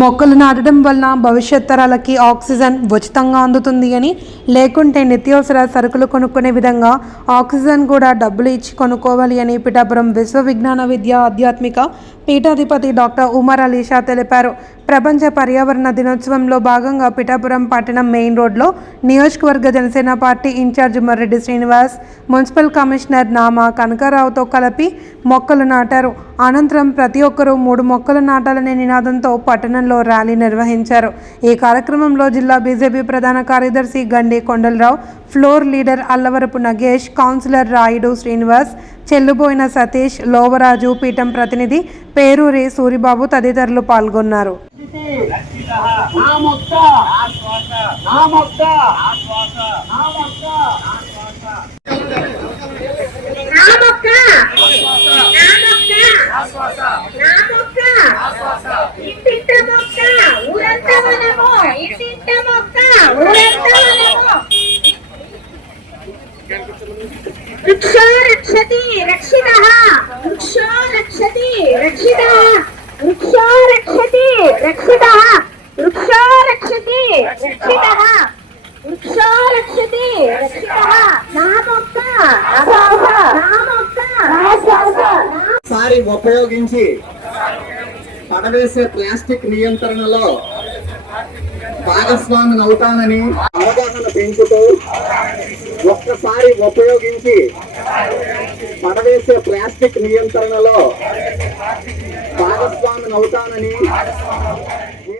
మొక్కలు నాటడం వలన భవిష్యత్ తరాలకి ఆక్సిజన్ ఉచితంగా అందుతుంది అని లేకుంటే నిత్యావసర సరుకులు కొనుక్కునే విధంగా ఆక్సిజన్ కూడా డబ్బులు ఇచ్చి కొనుక్కోవాలి అని పిఠాపురం విశ్వ విజ్ఞాన విద్య ఆధ్యాత్మిక పీఠాధిపతి డాక్టర్ ఉమర్ అలీషా తెలిపారు. ప్రపంచ పర్యావరణ దినోత్సవంలో భాగంగా పిఠాపురం పట్టణం మెయిన్ రోడ్లో నియోజకవర్గ Janasena party in-charge Marreddy Srinivas municipal commissioner Nama కనకారావుతో కలిపి మొక్కలు నాటారు. అనంతరం ప్రతి ఒక్కరూ మూడు మొక్కలు నాటాలనే నినాదంతో పట్టణంలో ర్యాలీ నిర్వహించారు. ఈ కార్యక్రమంలో జిల్లా బీజేపీ ప్రధాన కార్యదర్శి Gandi Kondalarao floor leader Allavarapu Nagesh councillor Rayudu Srinivas Chelluboina Satish Lovaraju పీఠం ప్రతినిధి పేరూరి సూరిబాబు తదితరులు పాల్గొన్నారు. నా మొక్క నా మొక్క నా మొక్క నా మొక్క నా మొక్క నా మొక్క ఇంటింట మొక్క ఊరంత వనము ఇంటింట మొక్క ఊరంత వనము వృక్షో రక్షతి రక్షిత. వృక్షో రక్షతి రక్షిత. వృక్షో రక్షతి రక్షిత. వృక్షో రక్షతి రక్షిత. వృక్షో రక్షతి రక్షిత. నా మొక్క నా మొక్క నా శ్వాస సారి ఉపయోగించి పడవేసే ప్లాస్టిక్ నియంత్రణలో భాగస్వామిని అవుతానని అవగాహన పెంచుతూ ఒక్కసారి ఉపయోగించి పడవేసే ప్లాస్టిక్ నియంత్రణలో భాగస్వామిని అవుతానని